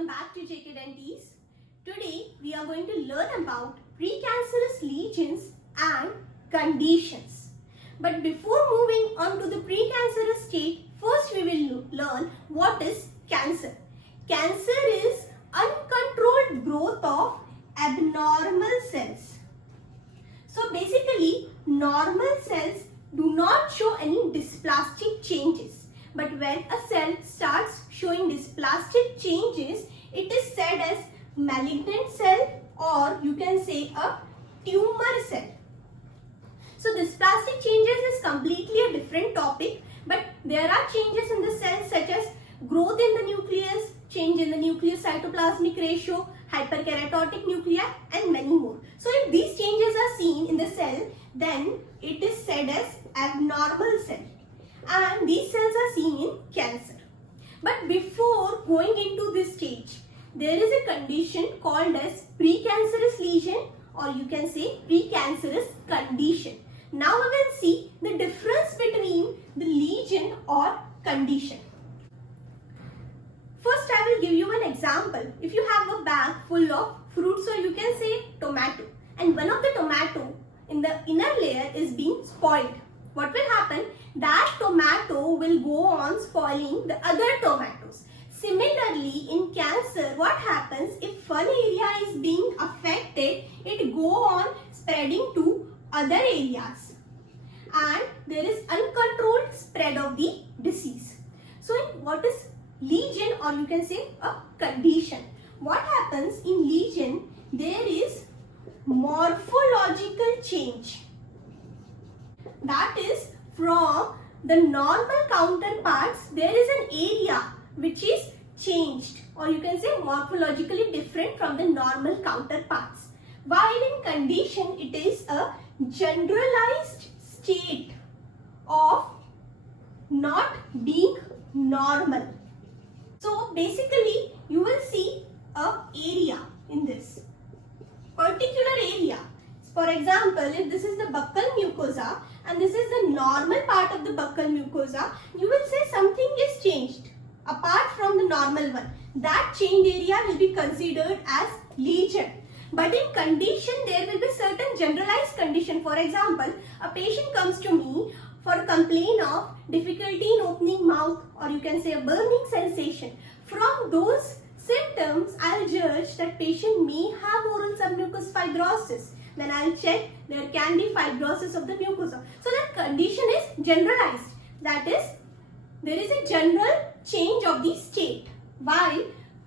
welcome back to JK Dentis. Today we are going to learn about precancerous lesions and conditions. But before moving on to the precancerous state, first we will learn what is cancer. Cancer is uncontrolled growth of abnormal cells. So basically, normal cells do not show any dysplastic changes. But when a cell starts showing dysplastic changes, it is said as malignant cell, or you can say a tumor cell. So dysplastic changes is completely a different topic, but there are changes in the cells such as growth in the nucleus, change in the nucleus cytoplasmic ratio, hyperkeratotic nuclei, and many more. So if these changes are seen in the cell, then it is said as abnormal cell. And these cells are seen in cancer. But before going into this stage, there is a condition called as precancerous lesion, or you can say precancerous condition. Now we will see the difference between the lesion or condition. First, I will give you an example. If you have a bag full of fruits, or you can say tomato, and one of the tomato in the inner layer is being spoiled, what will happen? That tomato will go on spoiling the other tomatoes. Similarly, in cancer, what happens if one area is being affected, it go on spreading to other areas, and there is uncontrolled spread of the disease. So what is lesion, or you can say a condition? What happens in lesion? There is morphological change. That is, from the normal counterparts, there is an area which is changed, or you can say morphologically different from the normal counterparts. While in condition, it is a generalized state of not being normal. So basically, you will see a area in this particular area. For example, if this is the buccal mucosa and this is the normal part of the buccal mucosa, you will say something is changed apart from the normal one. That changed area will be considered as lesion. But in condition, there will be certain generalized condition. For example, a patient comes to me for a complaint of difficulty in opening mouth, or you can say a burning sensation. From those symptoms, I'll judge that patient may have oral submucous fibrosis. Then I'll check there can be fibrosis of the mucosa. So that condition is generalized. That is, there is a general change of the state. While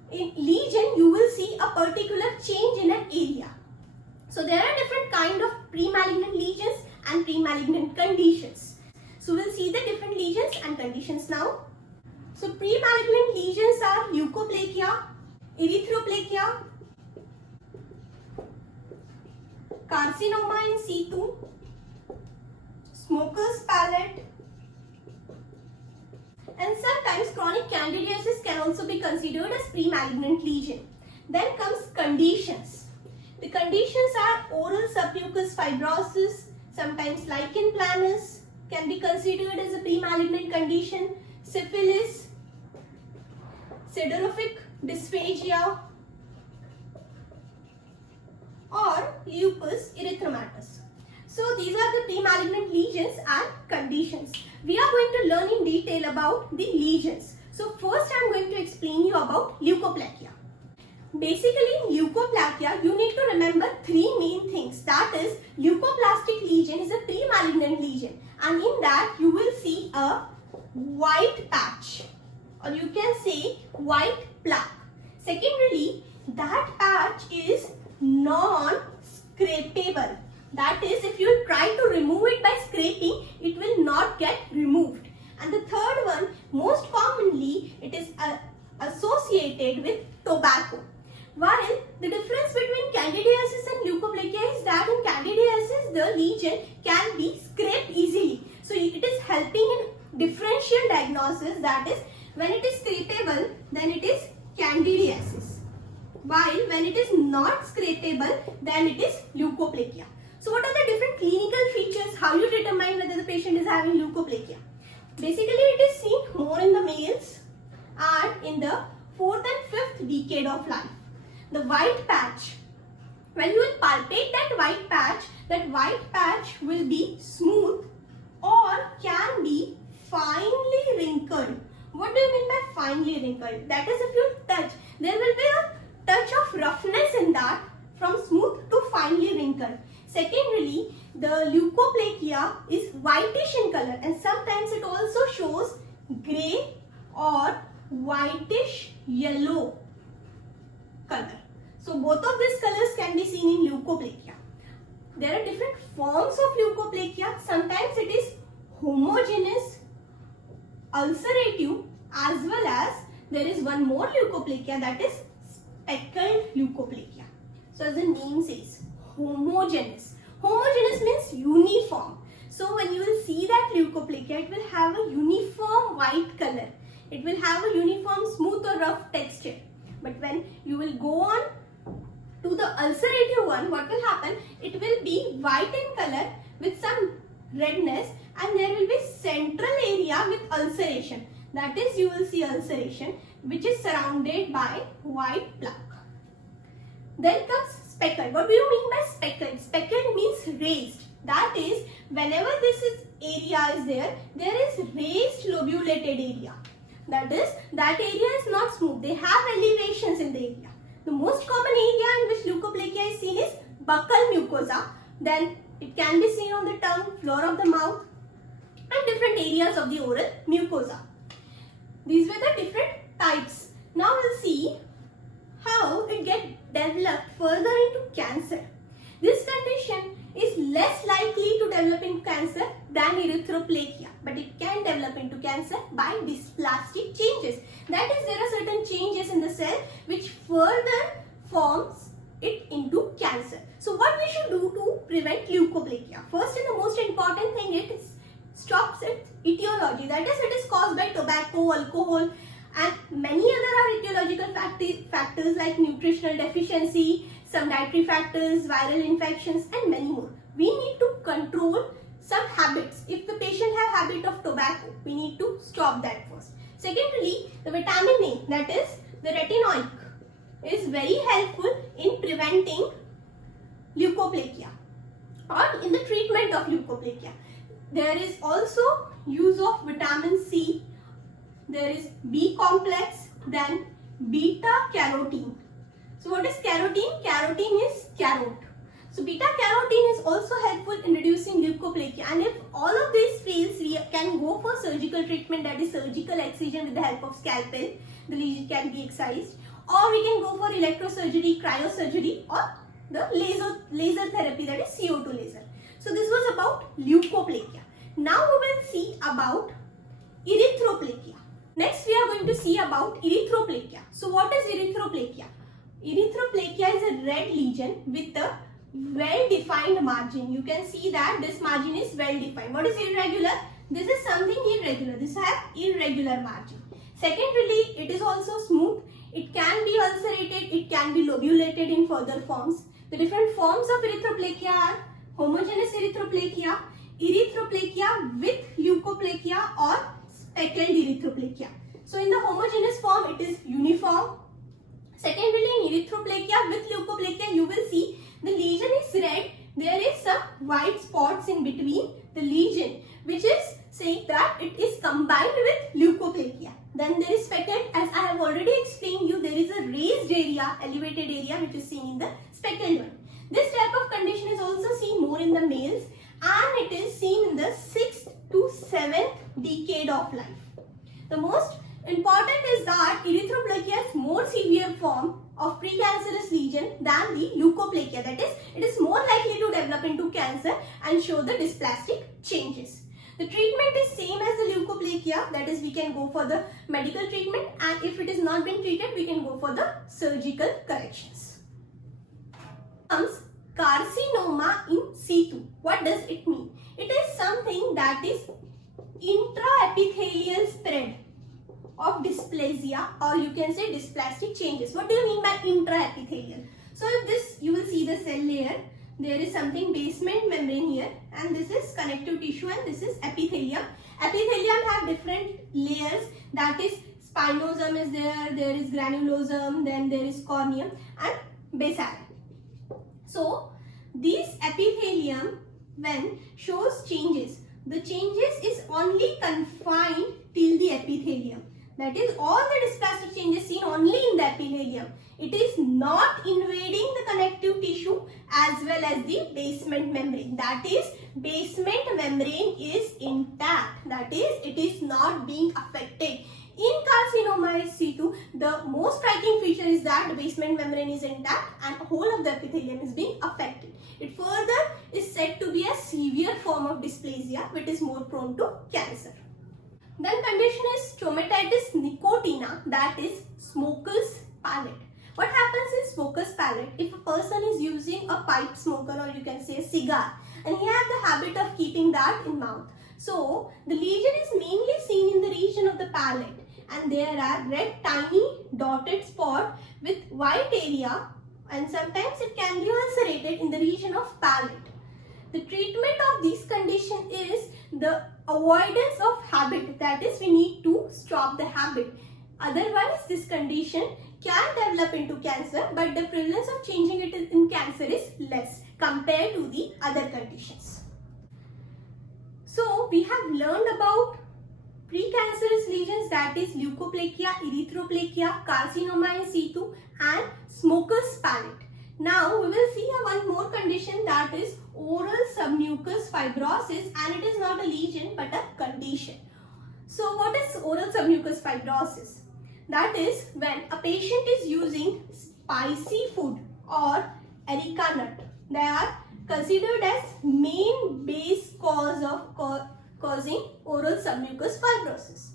in lesion, you will see a particular change in an area. So there are different kind of pre-malignant lesions and pre-malignant conditions. So we'll see the different lesions and conditions now. So pre-malignant lesions are leukoplakia, erythroplakia, carcinoma in situ, smoker's palate, and sometimes chronic candidiasis can also be considered as pre-malignant lesion. Then comes conditions. The conditions are oral submucous fibrosis, sometimes lichen planus can be considered as a pre-malignant condition, syphilis, siderophic dysphagia, or lupus erythematosus. So these are the pre-malignant lesions and conditions. We are going to learn in detail about the lesions. So first I am going to explain you about leukoplakia. Basically in leukoplakia, you need to remember three main things. That is, leukoplastic lesion is a pre-malignant lesion, and in that you will see a white patch, or you can say white plaque. Secondarily, that patch is non-scrapable. That is, if you try to remove it by scraping, it will not get removed. And the third one, most commonly, it is associated with tobacco. While the difference between candidiasis and leukoplakia is that in candidiasis, the lesion can be scraped easily. So it is helping in differential diagnosis. That is, when it is scrapable, then it is candidiasis. While when it is not scrapable, then it is leukoplakia. So what are the different clinical features? How you determine whether the patient is having leukoplakia? Basically, it is seen more in the males and in the 4th and 5th decade of life. The white patch. When you will palpate that white patch will be smooth or can be finely wrinkled. What do you mean by finely wrinkled? That is, if you touch, there will be a touch of roughness in that, from smooth to finely wrinkled. Secondarily, the leukoplakia is whitish in color, and sometimes it also shows grey or whitish yellow color. So both of these colors can be seen in leukoplakia. There are different forms of leukoplakia. Sometimes it is homogeneous, ulcerative, as well as there is one more leukoplakia, that is speckled leukoplakia. So as the name says, homogeneous. Homogeneous means uniform. So when you will see that leukoplakia, it will have a uniform white color. It will have a uniform smooth or rough texture. But when you will go on to the ulcerative one, what will happen? It will be white in color with some redness, and there will be central area with ulceration. That is, you will see ulceration which is surrounded by white plaque. Then comes speckled. What do you mean by speckled? Speckled means raised. That is, whenever area is there is raised lobulated area. That is, that area is not smooth. They have elevations in the area. The most common area in which leukoplakia is seen is buccal mucosa. Then it can be seen on the tongue, floor of the mouth, and different areas of the oral mucosa. These were the different types. Now we'll see how it gets developed further into cancer. This condition is less likely to develop into cancer than erythroplakia, but it can develop into cancer by dysplastic changes. That is, there are certain changes in the cell which further forms it into cancer. So what we should do to prevent leukoplakia? First and the most important thing is stops its etiology. That is, it is caused by tobacco, alcohol, and many other etiological factors like nutritional deficiency, some dietary factors, viral infections, and many more. We need to control some habits. If the patient has habit of tobacco, we need to stop that first. Secondly, the vitamin A, that is the retinoic, is very helpful in preventing leukoplakia or in the treatment of leukoplakia. There is also use of vitamin C. There is B complex, then beta carotene. So what is carotene? Carotene is carrot. So beta carotene is also helpful in reducing leukoplakia, and if all of these fails, we can go for surgical treatment, that is surgical excision with the help of scalpel. The lesion can be excised, or we can go for electrosurgery, cryosurgery, or the laser therapy, that is CO2 laser. So this was about leukoplakia. Now we will see about erythroplakia. Next we are going to see about erythroplakia. So what is erythroplakia? Erythroplakia is a red lesion with a well-defined margin. You can see that this margin is well-defined. What is irregular? This is something irregular. This has irregular margin. Secondarily, it is also smooth. It can be ulcerated. It can be lobulated in further forms. The different forms of erythroplakia are homogeneous erythroplakia, erythroplakia with leukoplakia, or speckled erythroplakia. So in the homogeneous form, it is uniform. Secondarily, in erythroplakia with leukoplakia, you will see the lesion is red. There is some white spots in between the lesion, which is saying that it is combined with leukoplakia. Then there is speckled, as I have already explained you, there is a raised area, elevated area, which is seen in the speckled one. This type of condition is also seen more in the males, and it is seen in the 6th to 7th decade of life. The most important is that erythroplakia is more severe form of precancerous lesion than the leukoplakia. That is, it is more likely to develop into cancer and show the dysplastic changes. The treatment is same as the leukoplakia, that is, we can go for the medical treatment, and if it is not been treated, we can go for the surgical corrections. Comes carcinoma in situ. What does it mean? It is something that is intraepithelial spread of dysplasia, or you can say dysplastic changes. What do you mean by intraepithelial? So if this, you will see the cell layer, there is something basement membrane here, and this is connective tissue, and this is epithelium. Epithelium have different layers, that is spinosum is there there is granulosum, then there is corneum and basal. So this epithelium when shows changes, the changes is only confined till the epithelium. That is, all the dysplastic changes seen only in the epithelium. It is not invading the connective tissue as well as the basement membrane. That is, basement membrane is intact. That is, it is not being affected. In carcinoma situ, the most striking feature is that the basement membrane is intact and whole of the epithelium is being affected. It further is said to be a severe form of dysplasia which is more prone to cancer. Then condition is stomatitis nicotina, that is smoker's palate. What happens in smoker's palate? If a person is using a pipe smoker, or you can say a cigar, and he has the habit of keeping that in mouth. So the lesion is mainly seen in the region of the palate, and there are red tiny dotted spot with white area, and sometimes it can be ulcerated in the region of palate. The treatment of this condition is the avoidance of habit, that is, we need to stop the habit. Otherwise, this condition can develop into cancer, but the prevalence of changing it in cancer is less compared to the other conditions. So, we have learned about precancerous lesions, that is leukoplakia, erythroplakia, carcinoma in situ and smoker's palate. Now, we will see one more condition, that is oral submucous fibrosis, and it is not a lesion but a condition. So, what is oral submucous fibrosis? That is when a patient is using spicy food or areca nut. They are considered as main base cause of causing oral submucous fibrosis.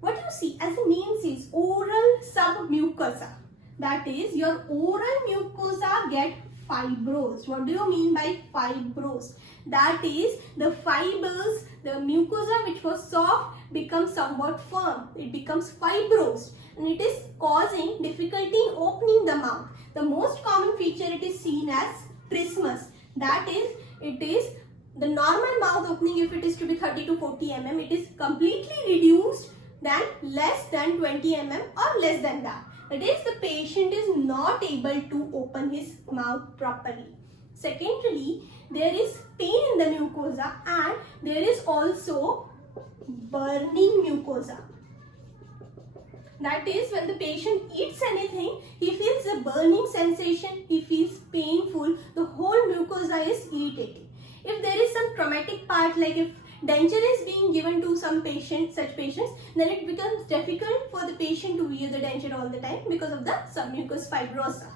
What you see, as the name says, oral submucosa. That is, your oral mucosa get fibrosed. What do you mean by fibrosed? That is, the fibers, the mucosa which was soft becomes somewhat firm. It becomes fibrosed, and it is causing difficulty in opening the mouth. The most common feature it is seen as trismus. That is, it is the normal mouth opening, if it is to be 30 to 40 mm, it is completely reduced than less than 20 mm or less than that. That is, the patient is not able to open his mouth properly. Secondarily, there is pain in the mucosa, and there is also burning mucosa. That is, when the patient eats anything, he feels a burning sensation, he feels painful, the whole mucosa is irritating. If there is some traumatic part, like if denture is being given to some patients, such patients, then it becomes difficult for the patient to wear the denture all the time because of the submucous fibrosis.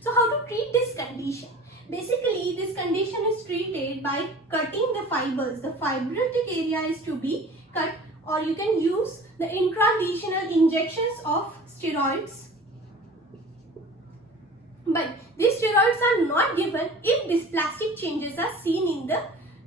So how to treat this condition? Basically, this condition is treated by cutting the fibers. The fibrotic area is to be cut, or you can use the intralesional injections of steroids. But these steroids are not given if dysplastic changes are seen in the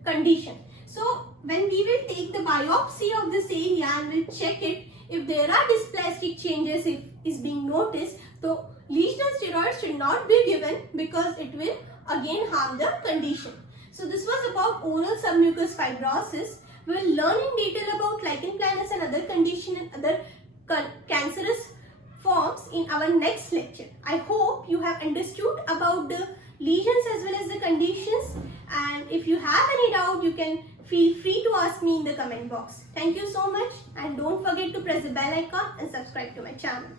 condition. So when we will take the biopsy of this area and we'll check it, if there are dysplastic changes is being noticed, so lesional steroids should not be given because it will again harm the condition. So this was about oral submucous fibrosis. We will learn in detail about lichen planus and other condition and other cancerous forms in our next lecture. I hope you have understood about the lesions as well as the conditions, and if you have any doubt, you can feel free to ask me in the comment box. Thank you so much, and don't forget to press the bell icon and subscribe to my channel.